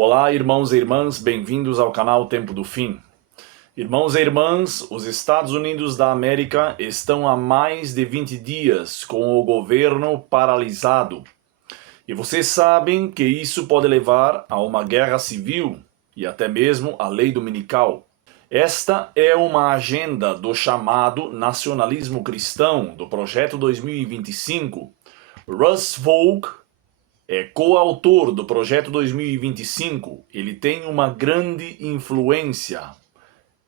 Olá, irmãos e irmãs, bem-vindos ao canal Tempo do Fim. Irmãos e irmãs, os Estados Unidos da América estão há mais de 20 dias com o governo paralisado. E vocês sabem que isso pode levar a uma guerra civil e até mesmo a lei dominical. Esta é uma agenda do chamado nacionalismo cristão do Projeto 2025. Russ Vought é coautor do Projeto 2025. Ele tem uma grande influência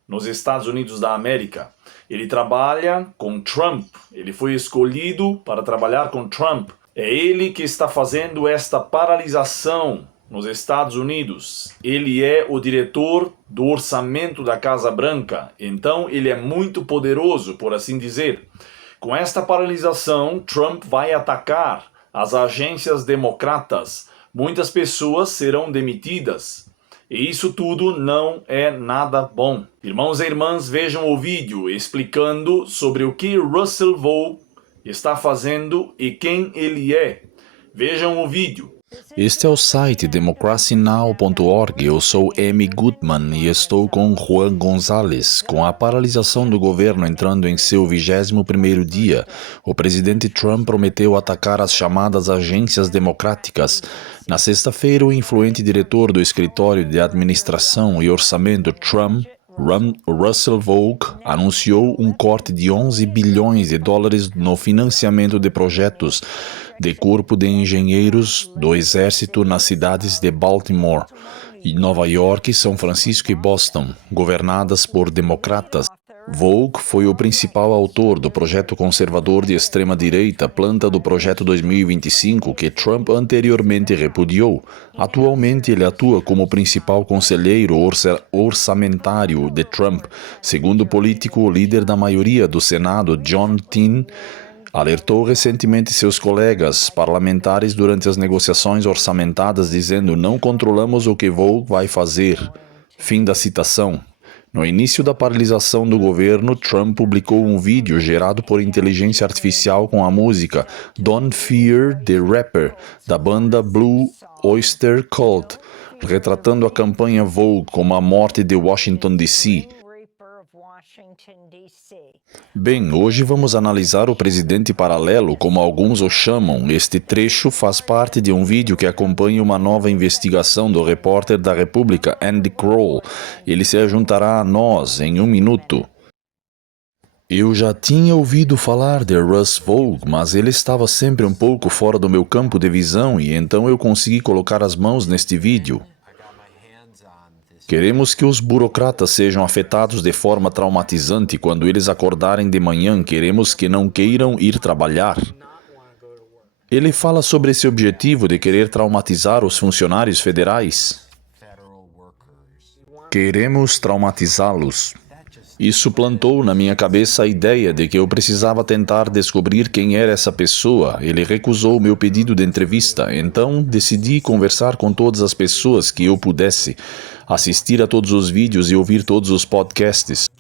nos Estados Unidos da América. Ele trabalha com Trump. Ele foi escolhido para trabalhar com Trump. É ele que está fazendo esta paralisação nos Estados Unidos. Ele é o diretor do orçamento da Casa Branca. Então ele é muito poderoso, por assim dizer. Com esta paralisação, Trump vai atacar as agências democratas. Muitas pessoas serão demitidas. E isso tudo não é nada bom. Irmãos e irmãs, vejam o vídeo explicando sobre o que Russell Vought está fazendo e quem ele é. Vejam o vídeo. Este é o site democracynow.org. Eu sou Amy Goodman e estou com Juan Gonzalez. Com a paralisação do governo entrando em seu 21º dia, o presidente Trump prometeu atacar as chamadas agências democráticas. Na sexta-feira, o influente diretor do escritório de administração e orçamento Trump, Russell Vought, anunciou um corte de 11 bilhões de dólares no financiamento de projetos de corpo de engenheiros do exército nas cidades de Baltimore, Nova York, São Francisco e Boston, governadas por democratas. Vought foi o principal autor do projeto conservador de extrema-direita, planta do Projeto 2025, que Trump anteriormente repudiou. Atualmente, ele atua como principal conselheiro orçamentário de Trump. Segundo o político, o líder da maioria do Senado, John Thune, alertou recentemente seus colegas parlamentares durante as negociações orçamentárias, dizendo: "Não controlamos o que Vought vai fazer." Fim da citação. No início da paralisação do governo, Trump publicou um vídeo gerado por inteligência artificial com a música Don't Fear the Rapper, da banda Blue Oyster Cult, retratando a campanha Vought como a morte de Washington, D.C. Bem, hoje vamos analisar o presidente paralelo, como alguns o chamam. Este trecho faz parte de um vídeo que acompanha uma nova investigação do repórter da República, Andy Kroll. Ele se juntará a nós em um minuto. Eu já tinha ouvido falar de Russ Vought, mas ele estava sempre um pouco fora do meu campo de visão e então eu consegui colocar as mãos neste vídeo. Queremos que os burocratas sejam afetados de forma traumatizante quando eles acordarem de manhã. Queremos que não queiram ir trabalhar. Ele fala sobre esse objetivo de querer traumatizar os funcionários federais. Queremos traumatizá-los. Isso plantou na minha cabeça a ideia de que eu precisava tentar descobrir quem era essa pessoa. Ele recusou meu pedido de entrevista, então decidi conversar com todas as pessoas que eu pudesse, assistir a todos os vídeos e ouvir todos os podcasts.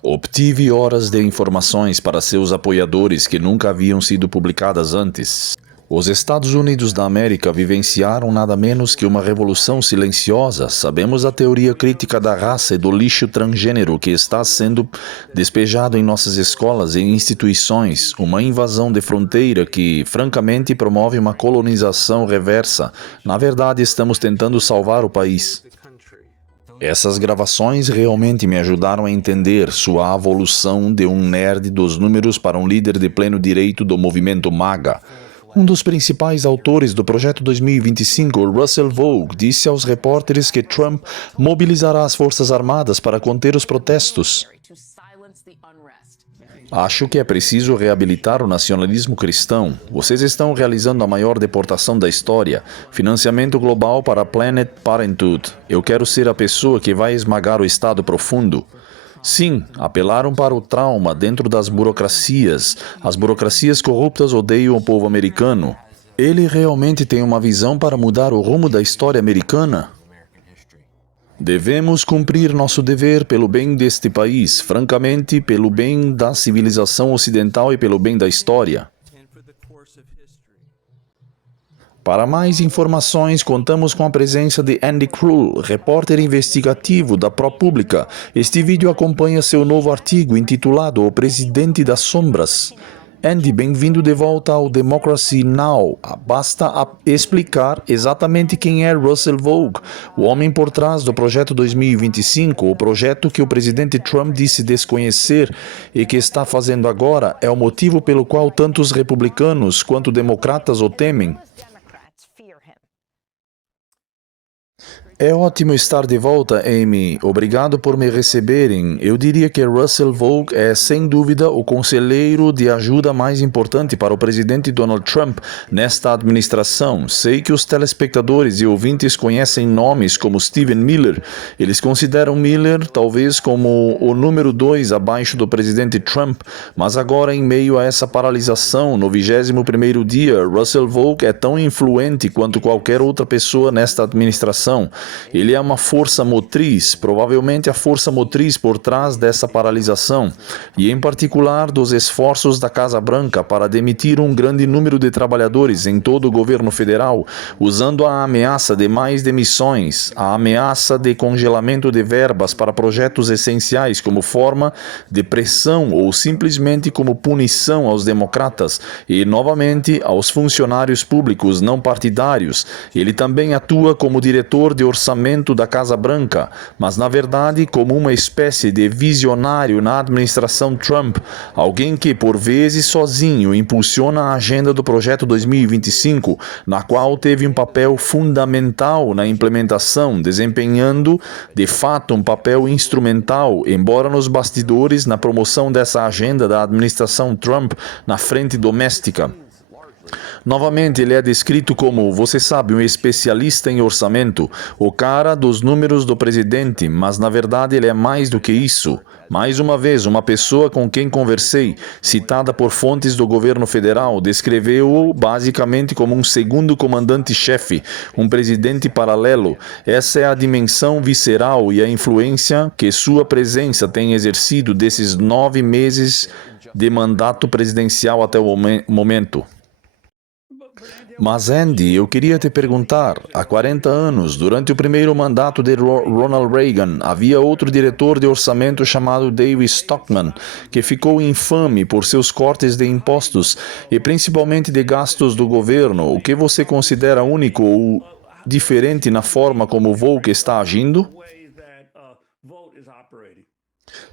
Obtive horas de informações para seus apoiadores que nunca haviam sido publicadas antes. Os Estados Unidos da América vivenciaram nada menos que uma revolução silenciosa. Sabemos a teoria crítica da raça e do lixo transgênero que está sendo despejado em nossas escolas e instituições. Uma invasão de fronteira que, francamente, promove uma colonização reversa. Na verdade, estamos tentando salvar o país. Essas gravações realmente me ajudaram a entender sua evolução de um nerd dos números para um líder de pleno direito do movimento MAGA. Um dos principais autores do Projeto 2025, Russell Vought, disse aos repórteres que Trump mobilizará as Forças Armadas para conter os protestos. Acho que é preciso reabilitar o nacionalismo cristão. Vocês estão realizando a maior deportação da história. Financiamento global para Planned Parenthood. Eu quero ser a pessoa que vai esmagar o Estado profundo. Sim, apelaram para o trauma dentro das burocracias. As burocracias corruptas odeiam o povo americano. Ele realmente tem uma visão para mudar o rumo da história americana? Devemos cumprir nosso dever pelo bem deste país, francamente, pelo bem da civilização ocidental e pelo bem da história. Para mais informações, contamos com a presença de Andy Krul, repórter investigativo da ProPublica. Este vídeo acompanha seu novo artigo intitulado O Presidente das Sombras. Andy, bem-vindo de volta ao Democracy Now! Basta explicar exatamente quem é Russell Vought, o homem por trás do Projeto 2025, o projeto que o presidente Trump disse desconhecer e que está fazendo agora é o motivo pelo qual tantos republicanos quanto democratas o temem. É ótimo estar de volta, Amy. Obrigado por me receberem. Eu diria que Russell Vought é, sem dúvida, o conselheiro de ajuda mais importante para o presidente Donald Trump nesta administração. Sei que os telespectadores e ouvintes conhecem nomes como Stephen Miller. Eles consideram Miller talvez como o número 2 abaixo do presidente Trump, mas agora, em meio a essa paralisação, no 21º dia, Russell Vought é tão influente quanto qualquer outra pessoa nesta administração. Ele é uma força motriz, provavelmente a força motriz por trás dessa paralisação, e em particular dos esforços da Casa Branca para demitir um grande número de trabalhadores em todo o governo federal, usando a ameaça de mais demissões, a ameaça de congelamento de verbas para projetos essenciais como forma de pressão ou simplesmente como punição aos democratas e, novamente, aos funcionários públicos não partidários. Ele também atua como diretor de orçamento da Casa Branca, mas na verdade como uma espécie de visionário na administração Trump, alguém que por vezes sozinho impulsiona a agenda do projeto 2025, na qual teve um papel fundamental na implementação, desempenhando de fato um papel instrumental, embora nos bastidores, na promoção dessa agenda da administração Trump na frente doméstica. Novamente, ele é descrito como, você sabe, um especialista em orçamento, o cara dos números do presidente, mas na verdade ele é mais do que isso. Mais uma vez, uma pessoa com quem conversei, citada por fontes do governo federal, descreveu-o basicamente como um segundo comandante-chefe, um presidente paralelo. Essa é a dimensão visceral e a influência que sua presença tem exercido desses 9 meses de mandato presidencial até o momento. Mas Andy, eu queria te perguntar, há 40 anos, durante o primeiro mandato de Ronald Reagan, havia outro diretor de orçamento chamado David Stockman, que ficou infame por seus cortes de impostos e principalmente de gastos do governo. O que você considera único ou diferente na forma como Vought está agindo?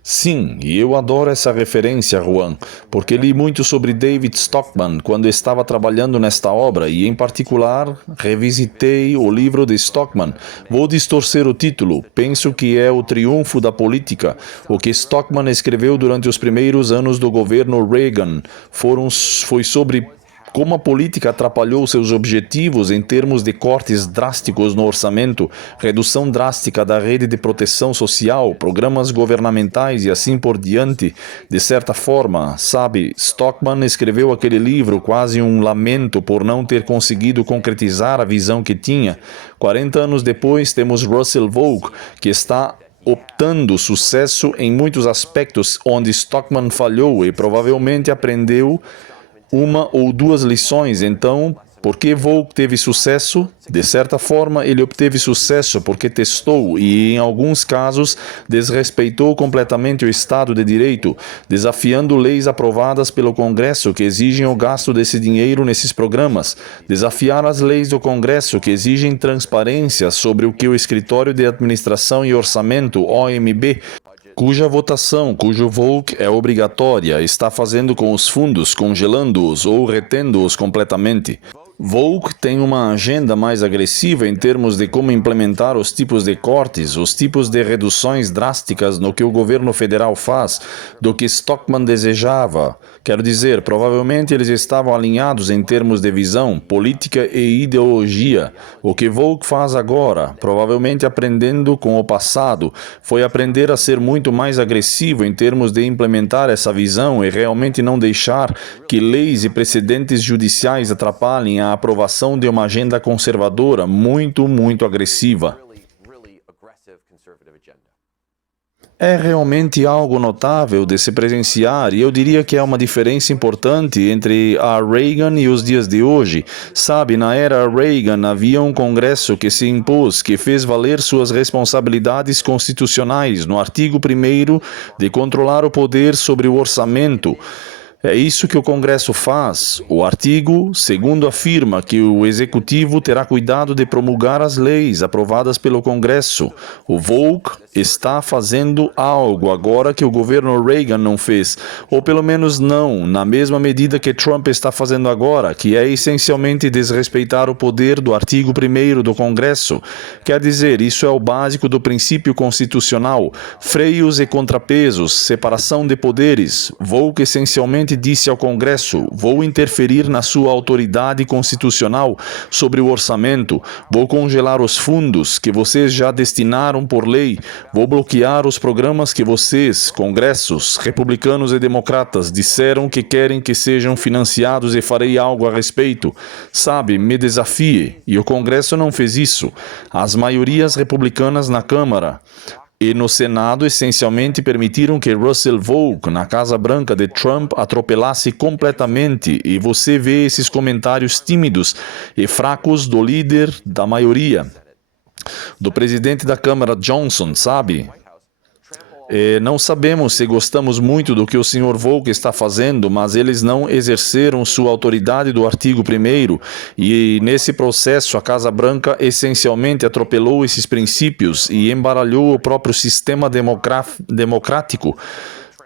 Sim, e eu adoro essa referência, Juan, porque li muito sobre David Stockman quando estava trabalhando nesta obra e, em particular, revisitei o livro de Stockman. Vou distorcer o título, penso que é O Triunfo da Política. O que Stockman escreveu durante os primeiros anos do governo Reagan foi sobre como a política atrapalhou seus objetivos em termos de cortes drásticos no orçamento, redução drástica da rede de proteção social, programas governamentais e assim por diante. De certa forma, sabe, Stockman escreveu aquele livro quase um lamento por não ter conseguido concretizar a visão que tinha. 40 anos depois, temos Russell Vought, que está obtendo sucesso em muitos aspectos onde Stockman falhou e provavelmente aprendeu uma ou duas lições. Então, por que Vought teve sucesso? De certa forma, ele obteve sucesso porque testou e, em alguns casos, desrespeitou completamente o Estado de Direito, desafiando leis aprovadas pelo Congresso que exigem o gasto desse dinheiro nesses programas, desafiar as leis do Congresso que exigem transparência sobre o que o Escritório de Administração e Orçamento, OMB, cujo Vought é obrigatória, está fazendo com os fundos, congelando-os ou retendo-os completamente. Vought tem uma agenda mais agressiva em termos de como implementar os tipos de cortes, os tipos de reduções drásticas no que o governo federal faz, do que Stockman desejava. Quero dizer, provavelmente eles estavam alinhados em termos de visão, política e ideologia. O que Vought faz agora, provavelmente aprendendo com o passado, foi aprender a ser muito mais agressivo em termos de implementar essa visão e realmente não deixar que leis e precedentes judiciais atrapalhem a aprovação de uma agenda conservadora muito agressiva. É realmente algo notável de se presenciar e eu diria que é uma diferença importante entre a Reagan e os dias de hoje. Sabe, na era Reagan havia um Congresso que se impôs, que fez valer suas responsabilidades constitucionais no artigo 1º de controlar o poder sobre o orçamento. É isso que o Congresso faz. O artigo 2º afirma que o Executivo terá cuidado de promulgar as leis aprovadas pelo Congresso. O Volk está fazendo algo agora que o governo Reagan não fez, ou pelo menos não na mesma medida que Trump está fazendo agora, que é essencialmente desrespeitar o poder do artigo 1º do Congresso. Quer dizer, isso é o básico do princípio constitucional: freios e contrapesos, separação de poderes. Volk essencialmente disse ao Congresso: vou interferir na sua autoridade constitucional sobre o orçamento, vou congelar os fundos que vocês já destinaram por lei, vou bloquear os programas que vocês, congressos, republicanos e democratas, disseram que querem que sejam financiados e farei algo a respeito. Sabe, me desafie. E o Congresso não fez isso. As maiorias republicanas na Câmara e no Senado essencialmente permitiram que Russell Volk, na Casa Branca de Trump, atropelasse completamente, e você vê esses comentários tímidos e fracos do líder da maioria, do presidente da Câmara Johnson, sabe? Não sabemos se gostamos muito do que o Sr. Volk está fazendo, mas eles não exerceram sua autoridade do artigo 1º e, nesse processo, a Casa Branca essencialmente atropelou esses princípios e embaralhou o próprio sistema democrático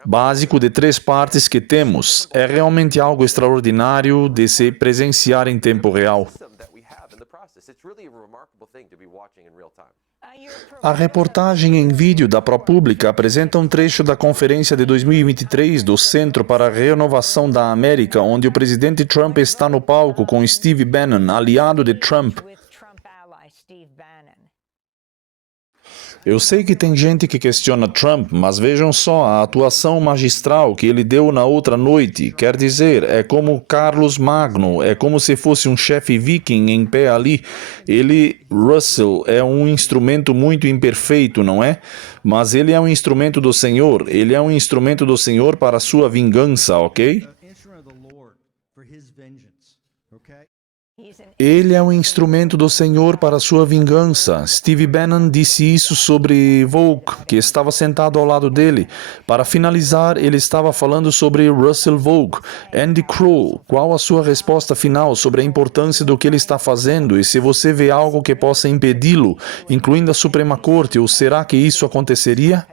básico de 3 partes que temos. É realmente algo extraordinário de se presenciar em tempo real. A reportagem em vídeo da ProPublica apresenta um trecho da conferência de 2023 do Centro para a Renovação da América, onde o presidente Trump está no palco com Steve Bannon, aliado de Trump. Eu sei que tem gente que questiona Trump, mas vejam só a atuação magistral que ele deu na outra noite. Quer dizer, é como Carlos Magno, é como se fosse um chefe viking em pé ali. Russell, é um instrumento muito imperfeito, não é? Mas ele é um instrumento do Senhor. Ele é um instrumento do Senhor para a sua vingança, ok? Ele é um instrumento do Senhor para a sua vingança. Steve Bannon disse isso sobre Volk, que estava sentado ao lado dele. Para finalizar, ele estava falando sobre Russell Volk. Andy Kroll, qual a sua resposta final sobre a importância do que ele está fazendo e se você vê algo que possa impedi-lo, incluindo a Suprema Corte, ou será que isso aconteceria?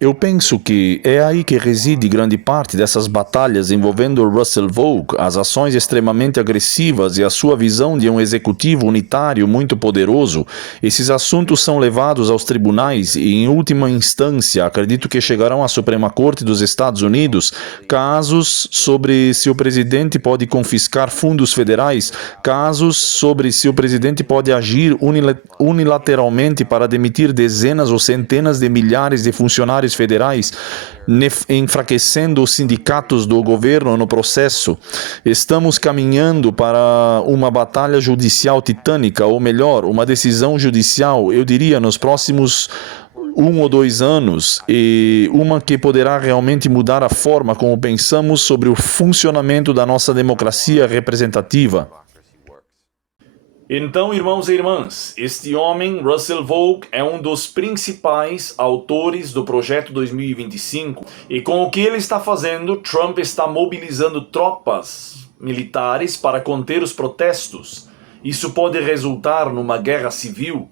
Eu penso que é aí que reside grande parte dessas batalhas envolvendo Russell Volk, as ações extremamente agressivas e a sua visão de um executivo unitário muito poderoso. Esses assuntos são levados aos tribunais e, em última instância, acredito que chegarão à Suprema Corte dos Estados Unidos, casos sobre se o presidente pode confiscar fundos federais, casos sobre se o presidente pode agir unilateralmente para demitir dezenas ou centenas de milhares de funcionários federais, enfraquecendo os sindicatos do governo no processo. Estamos caminhando para uma batalha judicial titânica, ou melhor, uma decisão judicial, eu diria, nos próximos 1 ou 2 anos, e uma que poderá realmente mudar a forma como pensamos sobre o funcionamento da nossa democracia representativa. Então, irmãos e irmãs, este homem, Russell Volk, é um dos principais autores do Projeto 2025 e com o que ele está fazendo, Trump está mobilizando tropas militares para conter os protestos. Isso pode resultar numa guerra civil.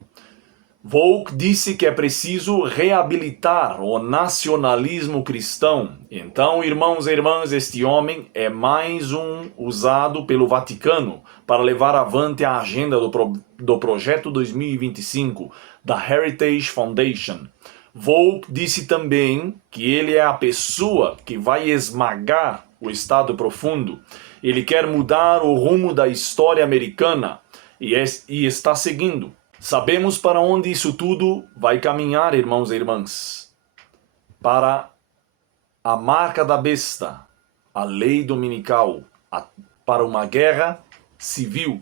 Volk disse que é preciso reabilitar o nacionalismo cristão. Então, irmãos e irmãs, este homem é mais um usado pelo Vaticano para levar avante a agenda do Projeto 2025 da Heritage Foundation. Volk disse também que ele é a pessoa que vai esmagar o Estado profundo. Ele quer mudar o rumo da história americana e está seguindo. Sabemos para onde isso tudo vai caminhar, irmãos e irmãs. Para a marca da besta, a lei dominical, para uma guerra civil.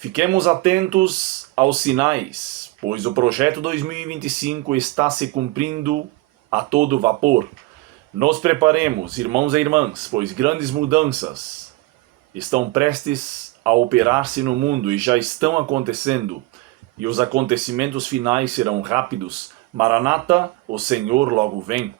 Fiquemos atentos aos sinais, pois o projeto 2025 está se cumprindo a todo vapor. Nos preparemos, irmãos e irmãs, pois grandes mudanças estão prestes a operar-se no mundo e já estão acontecendo, e os acontecimentos finais serão rápidos. Maranata, o Senhor logo vem.